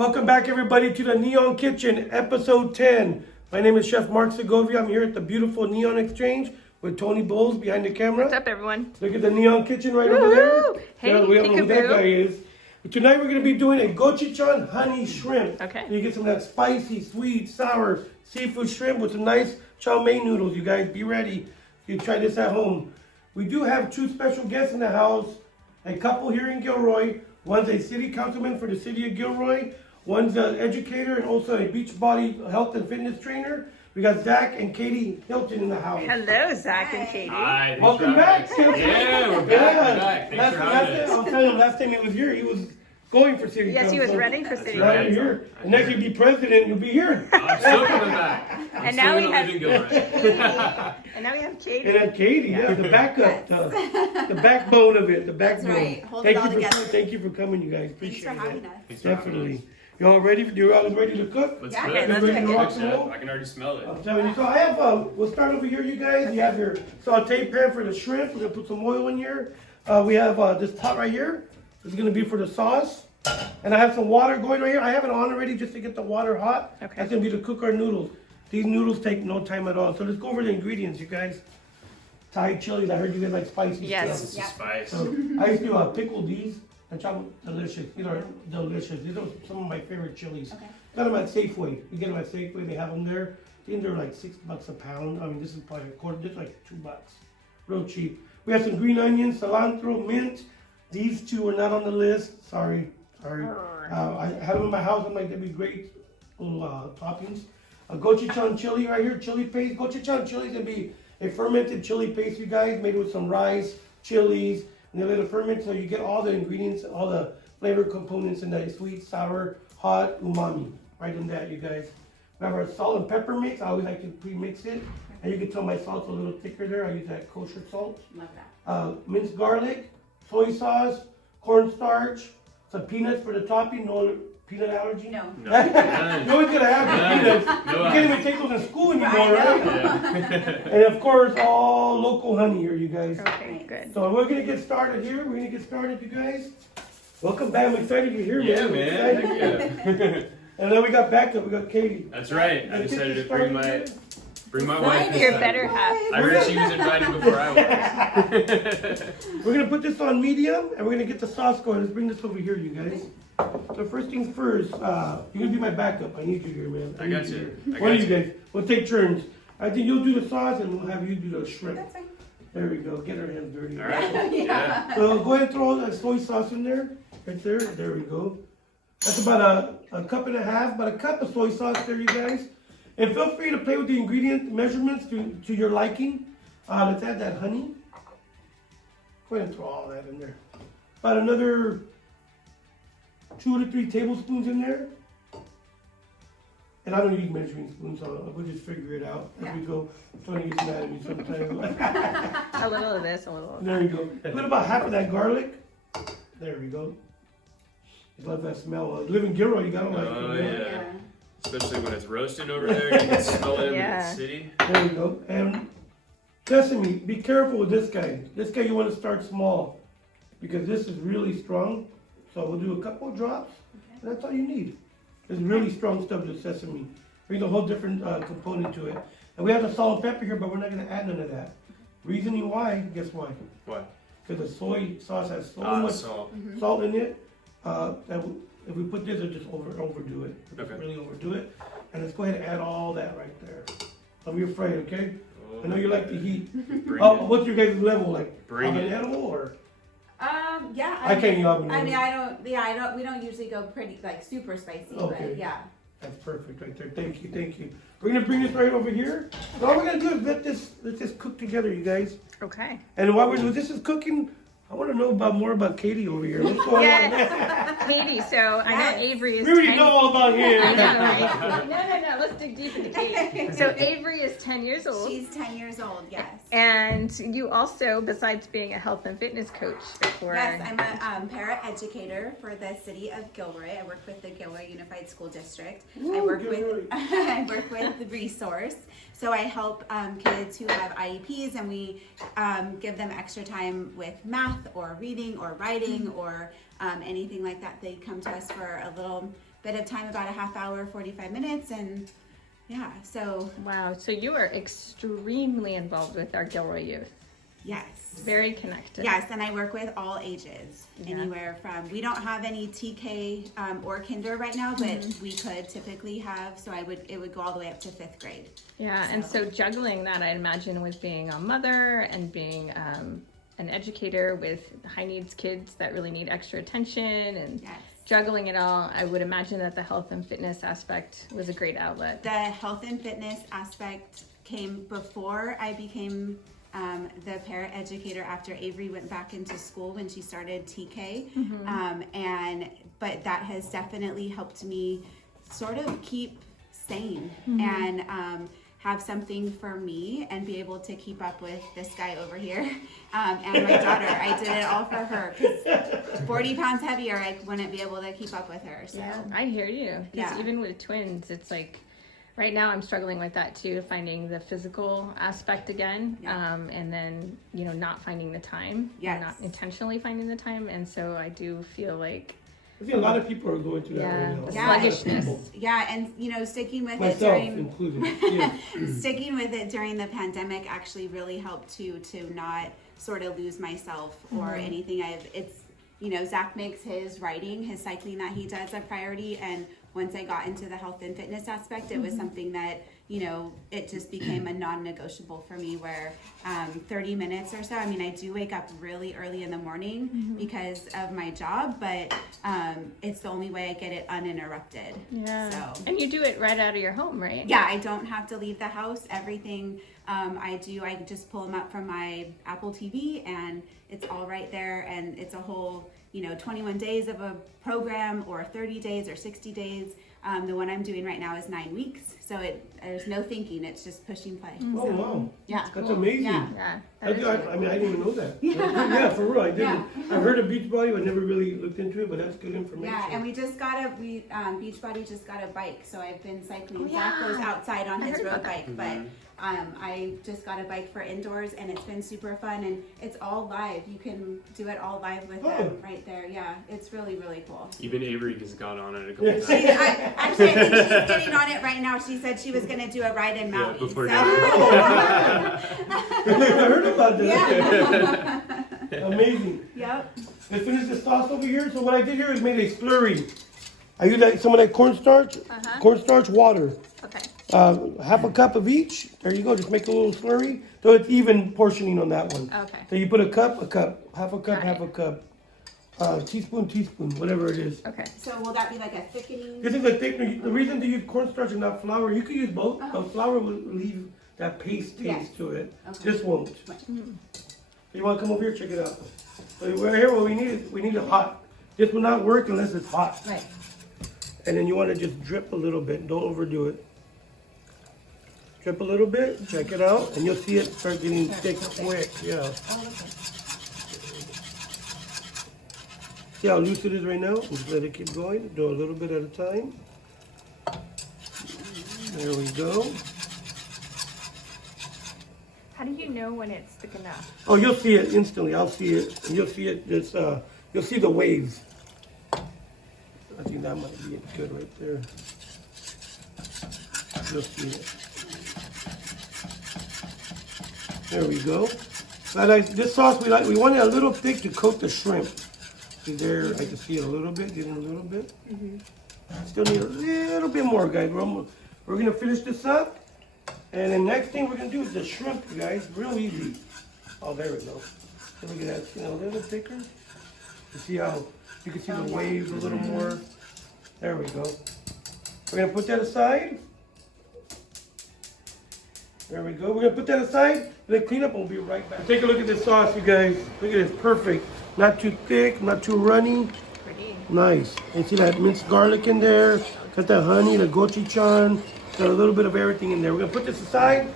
Welcome back, everybody, to the Neon Kitchen, episode 10. My name is Chef Mark Segovia. I'm here at the beautiful Neon Exchange with Tony Bowles behind the camera. What's up, everyone? Look at the Neon Kitchen right over there. Hey, we don't know who that peekaboo. guy is. But tonight we're going to be doing a gochujang honey shrimp. Okay. You get some of that spicy, sweet, sour seafood shrimp with some nice chow mein noodles. You guys, be ready. You try this at home. We do have two special guests in the house. A couple here in Gilroy. One's a city councilman for the City of Gilroy. One's an educator and also a Beachbody health and fitness trainer. We got Zach and Katie Hilton in the house. Hello, Zach and Katie. Hi. Welcome back, Hilton. Yeah, we're back. Last time, I'll tell you, last time he was here, he was going for city council. Yes, he was running for city Right council. here. And next you'll be president, you'll be here. I'm still coming back. And now we have Katie. And then Katie, yeah, the backup, the backbone of it, the backbone. That's right. Hold it all together. Thank you for coming, you guys. Thanks Appreciate for having it. us. Definitely. You all ready? You all ready to cook? Let's Yeah, do okay, it. let's ready to cook rock and roll? I can already smell it. I'm telling you. So I have, we'll start over here, you guys. You have your sauté pan for the shrimp. We're gonna put some oil in here. We have this pot right here. This is gonna be for the sauce. And I have some water going right here. I have it on already just to get the water hot. Okay. That's gonna be to cook our noodles. These noodles take no time at all. So let's go over the ingredients, you guys. Thai chilies. I heard you guys like spicy Yes. stuff. This is spice. So I used to pickle these and chop them delicious. These are delicious. These are some of my favorite chilies. Okay. Got them at Safeway. You get them at Safeway. They have them there. I think they're like $6 a pound. I mean, this is probably a quarter. This is like $2. Real cheap. We have some green onions, cilantro, mint. These two are not on the list. Sorry. I had them in my house. I'm like, they'd be great little toppings. A gochujang chili right here, chili paste. Gochujang chili is gonna be a fermented chili paste, you guys, made with some rice, chilies, and they let it ferment so you get all the ingredients, all the flavor components in that sweet, sour, hot, umami. Right in that, you guys. We have our salt and pepper mix. I always like to pre-mix it. And you can tell my salt's a little thicker there. I use that kosher salt. Love that. Minced garlic, soy sauce, cornstarch, some peanuts for the topping. No peanut allergy? No. You're always gonna have the peanuts. No You can't even take those in school anymore, right? Yeah. And of course, all local honey here, you guys. Okay, good. So we're gonna get started here. We're gonna get started, you guys. Welcome back. I'm excited you're here, Yeah, man. man. I'm excited. Heck yeah. And then we got backup. We got Katie. That's right. I Let's get decided this to bring started, my wife this Your time. better half. I heard she was invited before I was. We're gonna put this on medium, and we're gonna get the sauce going. Let's bring this over here, you guys. So first things first, you're gonna be my backup. I need you here, man. I need got you. here. I One got of you you. guys. We'll take turns. I think you'll do the sauce, and we'll have you do the shrimp. That's fine. There we go. Get our hands dirty. All right. Yeah. So go ahead and throw that soy sauce in there. Right there. There we go. That's about a cup and a half, about a cup of soy sauce there, you guys. And feel free to play with the ingredient measurements to your liking. Let's add that honey. Go ahead and throw all that in there. About another 2 to 3 tablespoons in there. And I don't use measuring spoons, so we'll just figure it out as we go. Tony gets mad at me sometimes. A little of this, a little of that. There you go. Put about half of that garlic. There we go. I love that smell. Live in Gilroy, you gotta like Oh, it. yeah. Especially when it's roasted over there. You can smell it in Yeah. the city. There you go. And sesame, be careful with this guy. This guy you want to start small because this is really strong. So we'll do a couple of drops. And that's all you need. It's really strong stuff, the sesame. Brings a whole different component to it. And we have the salt and pepper here, but we're not going to add none of that. Reasoning why, guess why? What? Because the soy sauce has so Ah, much salt. salt in it. If we put this, it'll just overdo it. It'll just Okay. really overdo it. And let's go ahead and add all that right there. Don't be afraid, okay? I know you like the heat. Bring Oh, it. what's your guys' level like? Bring it. Animal or? Yeah. I can't eat oven I mean, noodles. we don't usually go pretty, like, super spicy, Okay. but yeah. That's perfect right there. Thank you. We're gonna bring this right over here. And all we're gonna do is let this cook together, you guys. Okay. And while this is cooking, I want to know more about Katie over here. What's going on? Yes. Katie, so I know Avery is We already 10. know all about him. I know, right? No. Let's dig deep into Katie. So Avery is 10 years old. She's 10 years old, yes. And you also, besides being a health and fitness coach before. Yes, I'm a para-educator for the City of Gilroy. I work with the Gilroy Unified School District. I work Gilroy. with the resource. So I help kids who have IEPs, and we give them extra time with math or reading or writing or anything like that. They come to us for a little bit of time, about a half hour, 45 minutes, and yeah, so Wow, so you are extremely involved with our Gilroy youth. yes. Very connected. Yes, and I work with all ages, Yeah. anywhere from, we don't have any TK or kinder right now, but we could typically have, so it would go all the way up to 5th grade. Yeah, and so juggling that, I imagine, with being a mother and being an educator with high needs kids that really need extra attention and Yes. juggling it all, I would imagine that the health and fitness aspect was a great outlet. The health and fitness aspect came before I became the para-educator after Avery went back into school when she started TK. But that has definitely helped me sort of keep sane and have something for me and be able to keep up with this guy over here and my daughter. I did it all for her because 40 pounds heavier, I wouldn't be able to keep up with her. So Yeah, I hear you. Because Yeah. even with twins, it's like, right now I'm struggling with that too, finding the physical aspect again, Yeah. and then, not finding the time, Yes. not intentionally finding the time. And so I do feel like, I think a lot of people are going through that right now. Yeah. A lot of sluggishness. people, yeah, and sticking with it myself during included. Yeah. sticking with it during the pandemic actually really helped to not sort of lose myself or anything. Zach makes his writing, his cycling that he does a priority, and once I got into the health and fitness aspect, it was something that, it just became a non-negotiable for me where 30 minutes or so, I do wake up really early in the morning because of my job, but it's the only way I get it uninterrupted. yeah. So. And you do it right out of your home, right? Yeah, I don't have to leave the house. Everything I just pull them up from my Apple TV and it's all right there. And it's a whole, 21 days of a program or 30 days or 60 days. The one I'm doing right now is 9 weeks. So there's no thinking. It's just pushing play. Oh, So, wow. yeah. That's amazing. Yeah. Yeah. I that is didn't even know that. Yeah, for real, I didn't. I've heard of Beachbody, but never really looked into it, but that's good information. Yeah, and we Beachbody just got a bike, so I've been cycling. Oh, Zach yeah. goes outside on I his heard road about that. bike, but I just got a bike for indoors, and it's been super fun, and it's all live. You can do it all live with them right there. Yeah, it's really, really cool. Even Avery has gone on it a couple times. I think she's getting on it right now. She said she was going to do a ride in Maui. before so. I heard about that. Yeah. Amazing. Yep. Let's finish the sauce over here. So what I did here is made a slurry. I used some of that cornstarch, cornstarch water. Okay. Half a cup of each. There you go. Just make a little slurry. So it's even portioning on that one. Okay. So you put a cup, half a cup, Got half it. a cup. Teaspoon, whatever it is. Okay. So will that be like a thickening? This is a thickener. The reason to use cornstarch and not flour, you could use both, but flour will leave that paste taste Yes. to it. Okay. This won't. You want to come over here, check it out. So we're here. What we need it hot. This will not work unless it's hot. Right. And then you want to just drip a little bit. Don't overdo it. Drip a little bit. Check it out, and you'll see it start getting thick quick. Yeah. See how loose it is right now? Just let it keep going. Do a little bit at a time. There we go. How do you know when it's thick enough? Oh, you'll see it instantly. I'll see it. And you'll see it. Just you'll see the waves. I think that might be it good right there. You'll see it. There we go. This sauce we want it a little thick to coat the shrimp. See there, I can see it a little bit, getting a little bit. Still need a little bit more, guys. We're gonna finish this up. And the next thing we're gonna do is the shrimp, guys. Real easy. Oh, there we go. So look at that, it's getting a little thicker. You see how you can see the waves a little more. There we go. We're gonna put that aside. There we go. We're gonna put that aside. Then clean up and we'll be right back. Take a look at this sauce, you guys. Look at it, it's perfect. Not too thick, not too runny. Pretty. Nice. And see that minced garlic in there. Got the honey, the gochujang. Got a little bit of everything in there. We're gonna put this aside.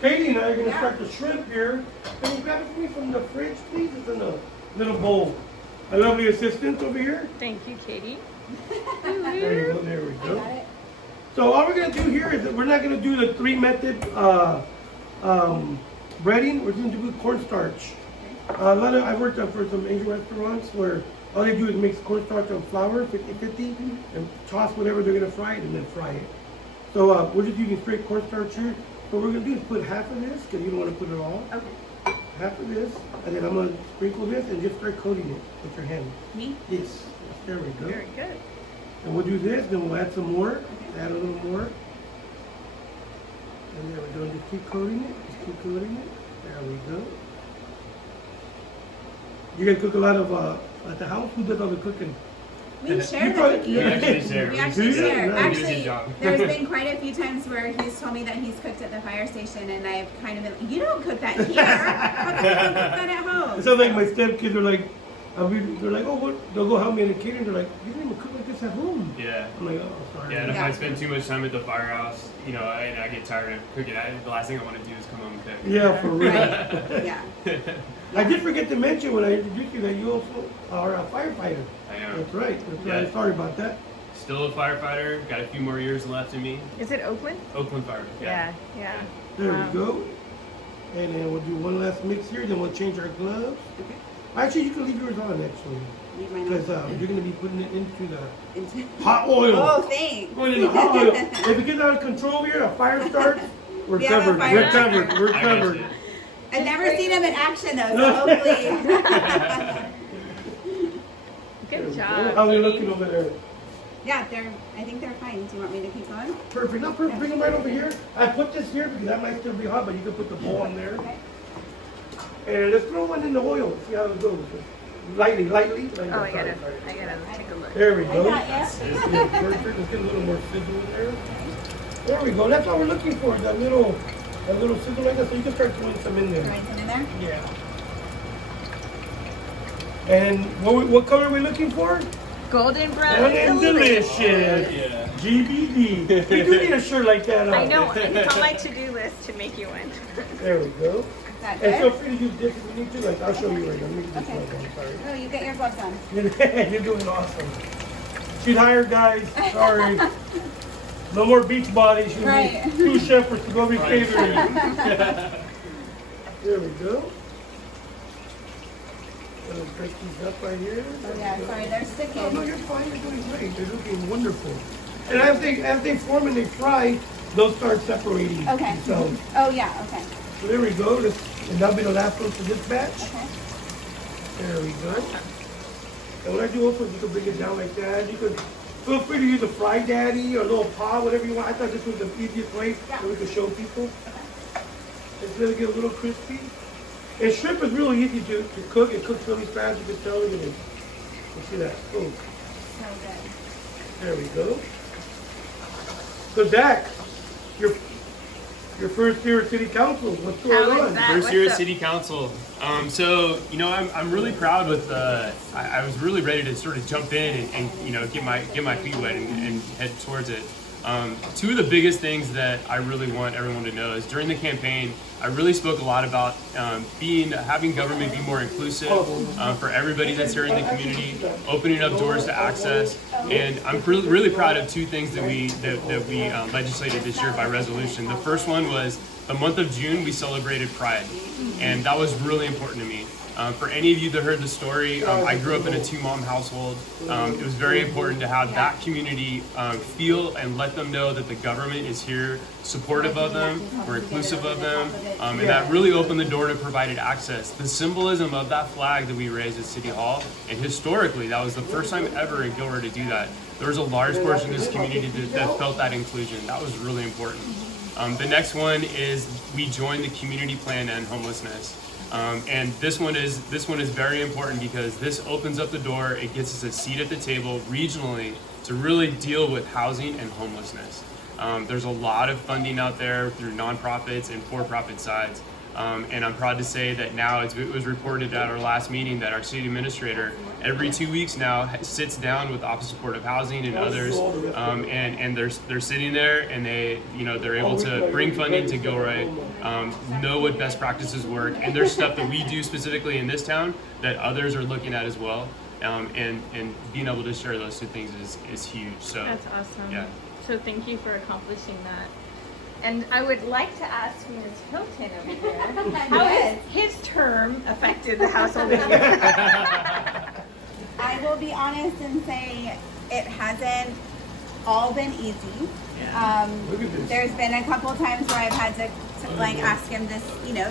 Katie and I are gonna start the shrimp here. Can you grab it for me from the fridge, please? It's in a little bowl. My lovely assistant over here. Thank you, Katie. There you go, there we go. So all we're gonna do here is that we're not gonna do the 3-method breading. We're gonna do cornstarch. I've worked for some Asian restaurants where All they do is mix cornstarch and flour, 50-50, and toss whatever they're gonna fry it, and then fry it. So we're just using straight cornstarch here. What we're gonna do is put half of this, because you don't wanna put it all. Okay. Half of this, and then I'm gonna sprinkle this and just start coating it with your hand. Me? Yes, there we go. Very good. And we'll do this, then we'll add some more, add a little more. And there we go, just keep coating it, just keep coating it. There we go. You guys cook a lot of, at the house? Who does all the cooking? We share the probably- cooking. We actually share. We actually do? share. Nice. Actually, Job. there's been quite a few times where he's told me that he's cooked at the fire station, and I've kind of been like, you don't cook that here. How come you don't cook that at home? It sounds like my stepkids are like, they're like, oh, what? They'll go help me in the kitchen. They're like, you didn't even cook like this at home. Yeah. I'm like, oh, sorry. Yeah, and if Yeah. I spend too much time at the firehouse, you know, and I get tired of cooking, the last thing I want to do is come home and cook. Yeah, for real. Right. Yeah. I did forget to mention when I introduced you that you also are a firefighter. I am. That's right. That's Yeah. right. Sorry about that. Still a firefighter. Got a few more years left in me. Is it Oakland? Oakland Fire. Yeah. There Wow. we go. And then we'll do one last mix here. Then we'll change our gloves. Okay. Actually, you can leave yours on actually, Leave mine because on. you're gonna be putting it into the Into- hot oil. Oh, thanks. Going into hot oil. If it gets out of control here, a fire starts. We're We have a covered. fire We're starter. covered. We're I got covered. you. I've never seen him in action though, so hopefully. Good How job. are we Katie. looking over there? Yeah, I think they're fine. Do you want me to keep going? Perfect. No, perfect. Bring them right over here. I put this here because that might still be hot, but you can put the bowl on there. Okay. And let's throw one in the oil. See how it goes. Lightly. Oh, I Sorry. gotta take a look. There we I go. got ya. Yeah, perfect. Let's get a little more sizzle in there. There we go. That's what we're looking for. That little sizzle like that. So you can start throwing some in there. Throwing some in there? Yeah. And what color are we looking for? Golden brown Brown and delicious. delicious. Yeah. GBD. We do need a shirt like that. I know. It's on my to-do list to make you one. There we go. Is that And feel good? free to use this if you need to. Like I'll show you right now. Let me get this Okay. one. I'm sorry. Oh, you get your gloves on. You're doing awesome. She's hired, guys. Sorry. No more Beachbody. She'll Right. be sous chef for Segovia Catering. There we go. Gonna break these up right here. Oh yeah, sorry, they're Oh, no, sticking. you're fine. You're doing great. They're looking wonderful. And as they form and they fry, they'll start separating. Okay. So Oh yeah, okay. there we go. And that'll be the last one for this batch. Okay. There we go. And what I do also is you can bring it down like that. You could feel free to use a fry daddy or a little paw, whatever you want. I thought this was the easiest way that we could show people. Just let it get a little crispy. And shrimp is really easy to cook. It cooks really fast. You can tell it. You see that? Boom. So good. There we go. So Dak, your first year at City Council. What's going How is on? that? First What's year at up? City Council. So, you know, I'm really proud with, I was really ready to sort of jump in and you know, get my feet wet and head towards it. Two of the biggest things that I really want everyone to know is during the campaign, I really spoke a lot about having government be more inclusive for everybody that's here in the community, opening up doors to access, and I'm really proud of two things that we legislated this year by resolution. The first one was the month of June we celebrated Pride, and that was really important to me. For any of you that heard the story, I grew up in a two-mom household. It was very important to have that community feel and let them know that the government is here, supportive of them, we're inclusive of them, and that really opened the door to provided access. The symbolism of that flag that we raised at City Hall, and historically, that was the first time ever in Gilroy to do that. There was a large portion of this community that felt that inclusion. That was really important. The next one is we joined the community plan to end homelessness. And this one is very important because this opens up the door. It gets us a seat at the table regionally to really deal with housing and homelessness. There's a lot of funding out there through nonprofits and for-profit sides. And I'm proud to say that now it was reported at our last meeting that our city administrator every 2 weeks now sits down with Office of Supportive Housing and others, and they're sitting there and they're able to bring funding to Gilroy, know what best practices work, and there's stuff that we do specifically in this town that others are looking at as well, and being able to share those two things is huge. So That's awesome. Yeah. So thank you for accomplishing that. And I would like to ask Ms. Hilton over here, how has his term affected the household? I will be honest and say it hasn't all been easy. Look at this. There's been a couple times where I've had to like ask him this,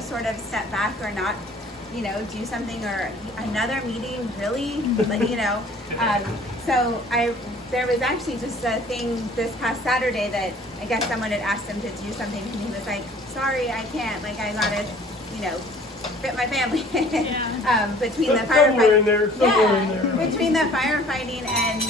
sort of step back or not, do something or another meeting, really, like, so there was actually just a thing this past Saturday that I guess someone had asked him to do something and he was like, sorry, I can't, like I gotta, fit my family. Between the Somewhere in firefighting, there, somewhere in there. between the firefighting and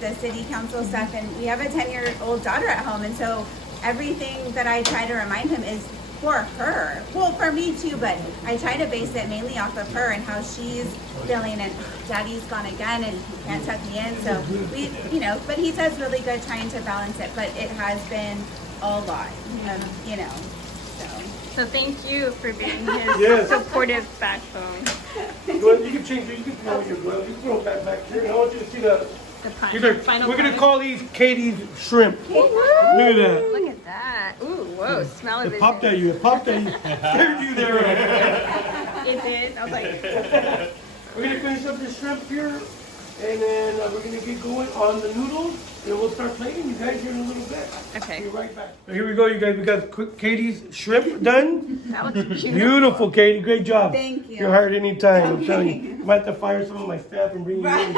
the city council stuff, and we have a 10-year-old daughter at home, and so everything that I try to remind him is for her. Well, for me too, but I try to base it mainly off of her and how she's feeling. And Daddy's gone again, and he can't tuck me in. So we, but he does really good trying to balance it. But it has been a lot, So thank you for being his Yes. supportive backbone. You can change it. You can throw your gloves. You can throw that back here. I want you to see the. The pun- These are, final we're gonna product. call these Katie's shrimp. Look at that. Look at that. Ooh, whoa, smell of It it. popped at you. It popped at you. Scared you there. It did. I was like, We're gonna finish up this shrimp here, and then we're gonna get going on the noodles, and we'll start plating you guys here in a little bit. okay. Be right back. Here we go, you guys. We got Katie's shrimp done. That was beautiful. Beautiful, Katie. Great job. Thank you. You're hired anytime. I'm Okay. telling you. I might have to fire some of my staff and bring you in.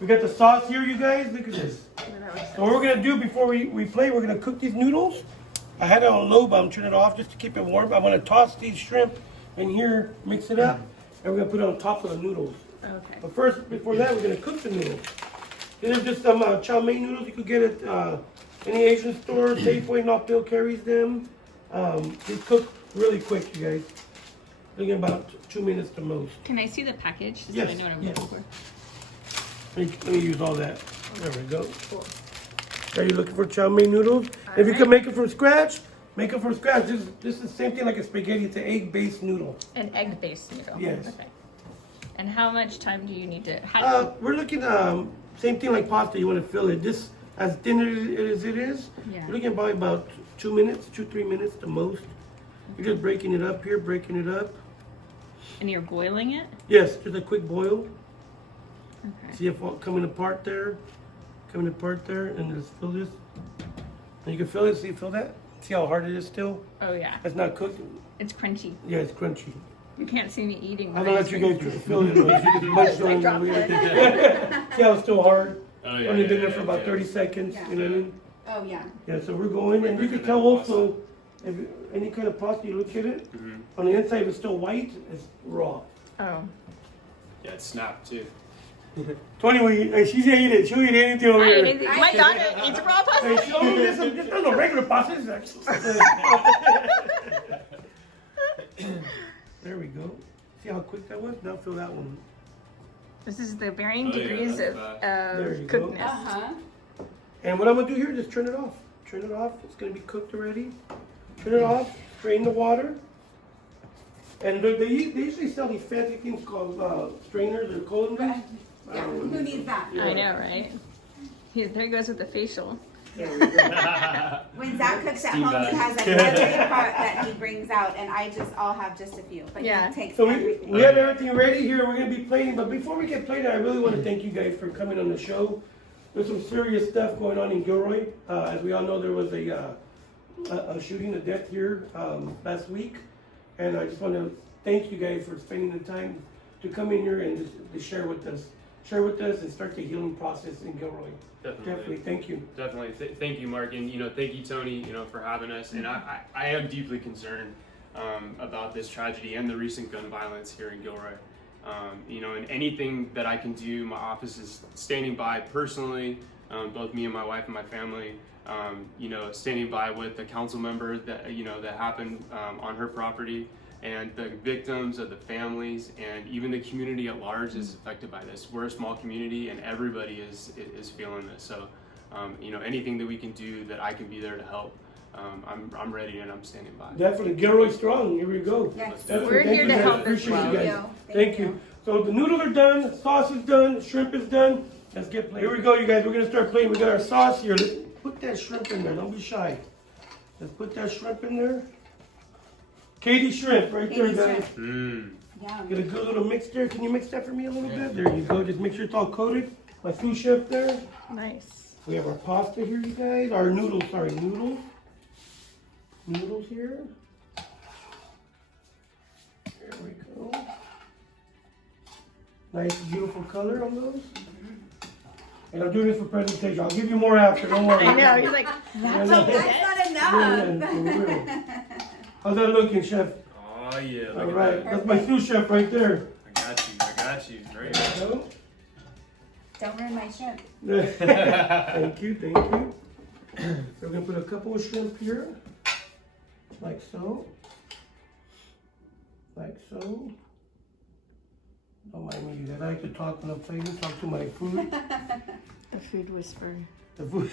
We got the sauce here, you guys. Look at this. So what we're gonna do before we play, we're gonna cook these noodles. I had it on low, but I'm turning it off just to keep it warm. I'm gonna toss these shrimp in here, mix it up, and we're gonna put it on top of the noodles. Okay. But first, before that, we're gonna cook the noodles. These are just some chow mein noodles you could get at any Asian store. Safeway, Knoxville carries them. These cook really quick, you guys. Looking about 2 minutes the most. Can I see the package so Yes, I know what I'm yes. looking for? Let me use all that. There we go. Are you looking for chow mein noodles? If you can make it from scratch, make it from scratch. This is the same thing like a spaghetti. It's an egg-based noodle. An egg-based noodle. Yes. Okay. And how much time do you need to? We're looking, same thing like pasta. You want to fill it. This, as thin as it is, Yeah. you're looking by about 2 minutes, 2-3 minutes the most. You're just breaking it up here, breaking it up. And you're boiling it? Yes, just a quick boil. Okay. See if all coming apart there, and just fill this. And you can feel it. See, feel that? See how hard it is still? Oh yeah. It's not cooked. It's crunchy. Yeah, it's crunchy. You can't see me eating. I'm gonna let you guys feel it. Much I dropped See how it's still hard? Oh, yeah, Only yeah, been there yeah, for about yeah. 30 seconds. Yeah. You know what I mean? Oh yeah. Yeah, so we're going, and you can tell also, if any kind of pasta, you look at it, on the inside, if it's still white, it's raw. Oh. Yeah, it snapped too. 20, she's eating it. She'll eat anything over I here. ate anything. My daughter eats raw Hey, pasta. she don't eat this not no regular pasta. It's there we go. See how quick that was? Now fill that one. This is the varying Oh, yeah, degrees that's of There you go. cookedness. And what I'm gonna do here, just turn it off. Turn it off. It's gonna be cooked already. Turn it off. Strain the water. And they usually sell these fancy things called strainers or colanders. Yeah. Who needs that? I know, right? There he goes with the facial. When Zach cooks at Steam home, he bag. has another pot that he brings out, and I'll have just a few. But Yeah. he takes So everything. we have everything ready here. We're gonna be plating, but before we get plated, I really want to thank you guys for coming on the show. There's some serious stuff going on in Gilroy. As we all know, there was a shooting, a death here last week, and I just want to thank you guys for spending the time to come in here and just to share with us and start the healing process in Gilroy. Definitely, thank you. Definitely. Thank you, Mark, and thank you, Tony, for having us. And I am deeply concerned about this tragedy and the recent gun violence here in Gilroy. And anything that I can do, my office is standing by personally, both me and my wife and my family. Standing by with the council member that that happened on her property, and the victims of the families, and even the community at large is affected by this. We're a small community, and everybody is feeling this. So, anything that we can do, that I can be there to help. I'm ready and I'm standing by. Definitely, Gilroy strong. Here we go. Yes. Definitely. We're Thank here you to guys. help as Appreciate well. you guys. Thank Thank you. you. So the noodles are done, the sauce is done, shrimp is done. Let's get plated. Here we go, you guys. We're gonna start plating. We got our sauce here. Let's put that shrimp in there. Don't be shy. Let's put that shrimp in there. Katie shrimp right there, Katie's guys. shrimp. Yum. Get a good little mix there. Can you mix that for me a little bit? There you go. Just make sure it's all coated. My sous chef there. Nice. We have our pasta here, you guys. Our noodles, sorry, noodles. Noodles here. There we go. Nice, beautiful color on those. And I'm doing this for presentation. I'll give you more after, don't worry. I know. He's like, Yeah, that's no. That's not enough. How's that looking, chef? Oh yeah. All Look right, at that. that's my sous chef right there. I got you. I got you. Very There nice. you go. Don't ruin my shrimp. Thank you, thank you. So we're gonna put a couple of shrimp here, like so. Like so. Don't mind me, you guys. I like to talk when I'm playing, talk to my food. the food whisperer. The food.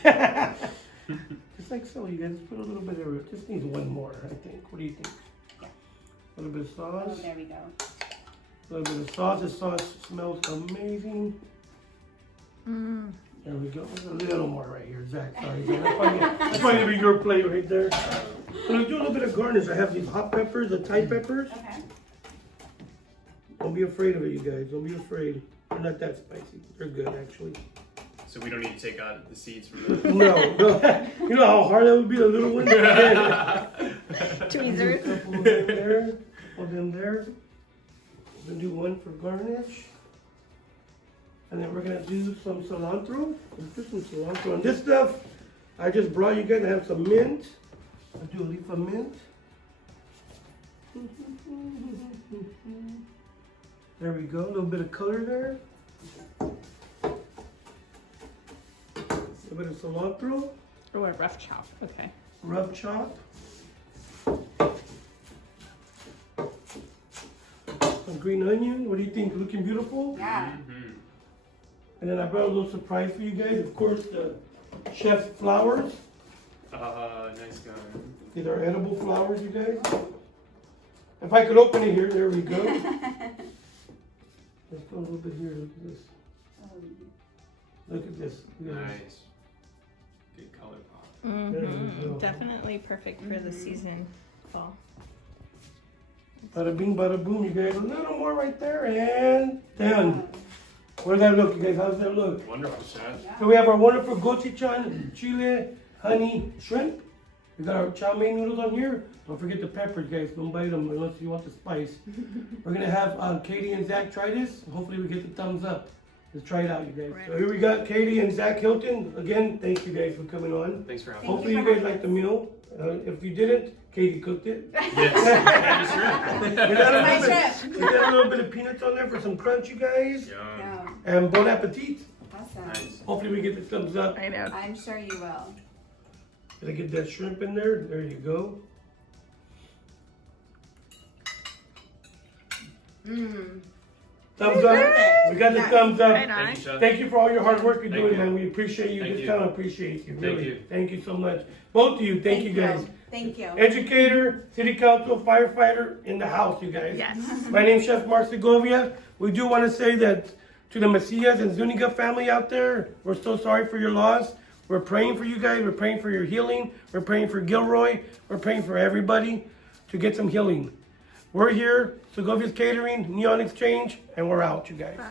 Just like so, you guys. Just put a little bit of it. Just needs one more, I think. What do you think? A little bit of Oh, sauce. there we go. A little bit of sauce. The sauce smells amazing. Mm. There we go. A little more right here, Zach. Sorry, Zach. That's probably your plate right there. So let's do a little bit of garnish. I have these hot peppers, the Thai peppers. Okay. Don't be afraid of it, you guys. Don't be afraid. They're not that spicy. They're good, actually. So we don't need to take out the seeds from the. No, no. You know how hard that would be, the little one? Tweezers. A couple of them there. Put them there. We're gonna do one for garnish. And then we're gonna do some cilantro. Let's do some cilantro. And this stuff, I just brought you guys. I have some mint. I'll do a leaf of mint. There we go. A little bit of color there. A little bit of cilantro. Oh, a rough chop. Okay. Rub chop. Some green onion. What do you think? Looking beautiful? Yeah. And then I brought a little surprise for you guys. Of course, the chef's flowers. Nice guy. These are edible flowers, you guys. If I could open it here, there we go. Let's go a little bit here. Look at this. Look at this. Look at this. Nice. Good color pop. There we go. Definitely perfect for the season, fall. Bada bing, bada boom, you guys. A little more right there, and done. What does that look, you guys? How does that look? Wonderful, chef. So we have our wonderful gochujang, chile, honey, shrimp. We got our chow mein noodles on here. Don't forget the peppers, guys. Don't bite them unless you want the spice. We're gonna have Katie and Zach try this. Hopefully we get the thumbs up. Let's try it out, you guys. Right. So here we got Katie and Zach Hilton. Again, thank you guys for coming on. Thanks for having Thank me. Hopefully you guys liked the meal. If you didn't, Katie cooked it. Yes. We got a My little bit- trip. we got a little bit of peanuts on there for some crunch, you guys. Yum. No. And bon appetit. Awesome. Nice. Hopefully we get the thumbs up. I know. I'm sure you will. Gonna get that shrimp in there. There you go. Mmm. Thumbs up. We got the thumbs up. Right on. Thank you, chef. Thank you for all your hard work you're Thank doing, you. man. We appreciate you. Thank This you. town appreciates you. Really. you. Thank you so much. Both of you. Thank you guys. Thank you. Educator, city council, firefighter in the house, you guys. Yes. My name's Chef Mark Segovia. We do want to say that to the Macias and Zuniga family out there, we're so sorry for your loss. We're praying for you guys. We're praying for your healing. We're praying for Gilroy. We're praying for everybody to get some healing. We're here, Segovia's Catering, Neon Exchange, and we're out, you guys. Bye.